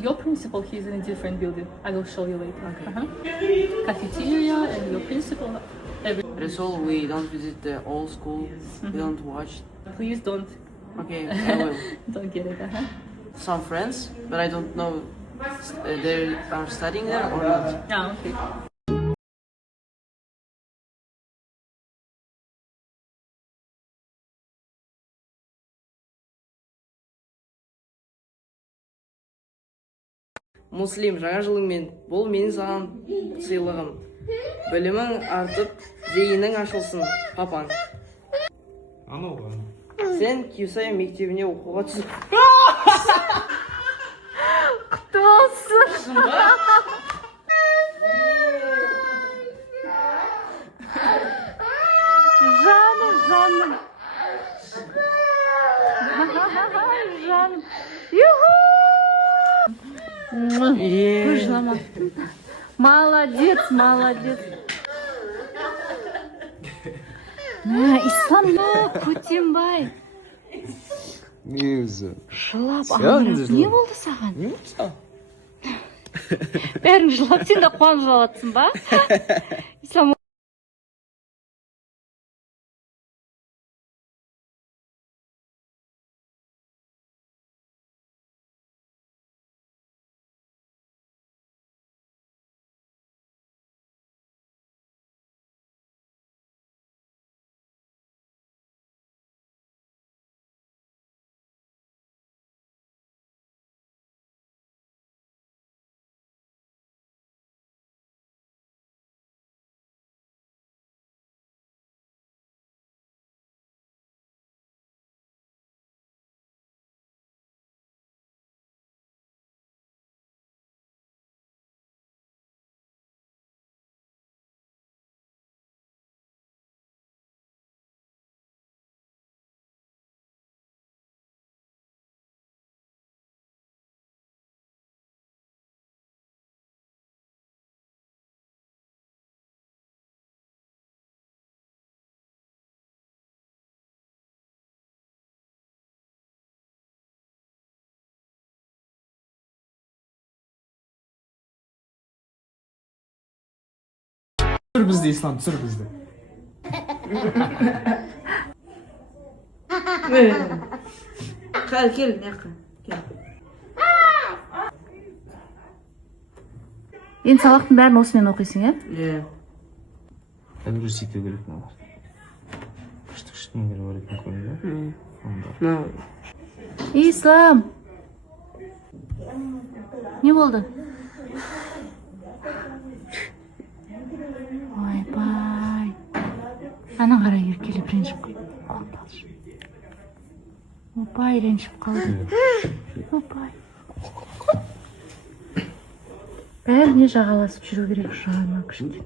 Your principal, he's in a different building. I will show you later. Cafeteria and your principal. That's all. We don't visit the old school. We don't watch. Please don't Okay, I will. don't get it. Some friends, but I don't know they are studying there or not. Ah, okay. Муслим, жаңа жылыңмен. Бұл менің саған сыйлығым. Білімің артып, зейінің ашылсын, папаң. Анауға. Сен Кюсай мектебіне оқуға түсіп. Құтты болсын. Жаным. Жаным. Юху! Көжлама. Молодец. Ислам Көтенбай. Не өзі? Жылап аңырап. Не болды саған? Не болды? Бәрің жылап, сен де қуанып жылатсың ба? Ислам Түсір бізді, Ислам, түсір бізді. Кел, неқі. енді сабақтың бәрін осымен оқисың, е? Иә. Әлгі сөйту керек мына. Күшті керек көретін көңілі. Ислам. Не болды? Ойбай. Анаң қарай еркелеп ренжіп қалды. Опай, ренжіп қалды. Опай. Бәріне жағаласып жүру керек, жаны күшті.